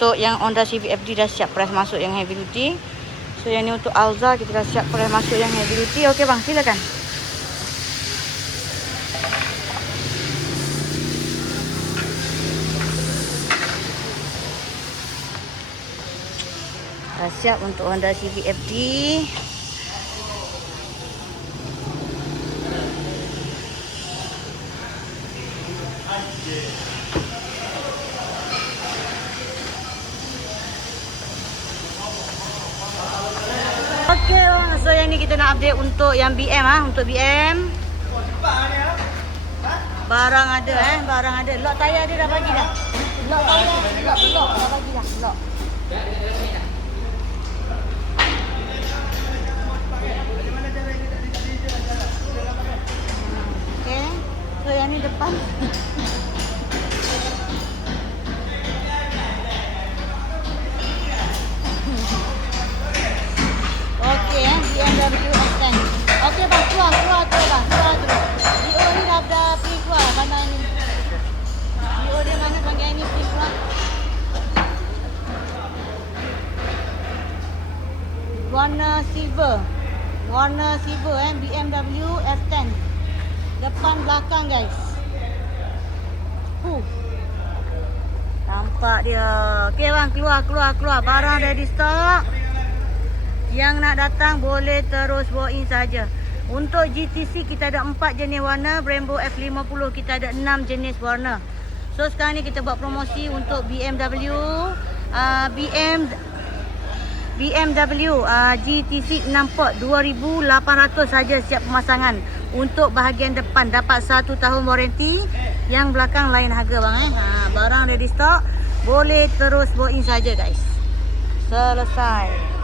Untuk yang Honda Civic FD dah siap price masuk yang heavy duty. So yang ni untuk Alza kita dah siap price masuk yang heavy duty. Okey bang, silakan. Dah siap untuk Honda Civic FD. Okey, so yang ni kita nak update untuk yang BM untuk BM. Barang ada barang ada. Lock tayar dia dah bagi dah. Lock tayar, lock dah bagi dah. Lock. Okey. So yang ni depan. Okey BMW S10. Okey bang, keluar terus bang. Keluar terus. DO ni dah pergi keluar bandar ni. DO dia mana bahagian ni pergi keluar. Warna silver BMW S10. Depan belakang guys. Nampak dia. Okey bang, keluar. Barang ready stock. Yang nak datang boleh terus walk in saja. Untuk GTC kita ada 4 jenis warna, Brembo F50 kita ada 6 jenis warna. So sekarang ni kita buat promosi untuk BMW GTC 6 port 2,800 saja siap pemasangan. Untuk bahagian depan dapat 1 tahun warranty, yang belakang lain harga bang barang ready stock, boleh terus walk in saja guys. Selesai.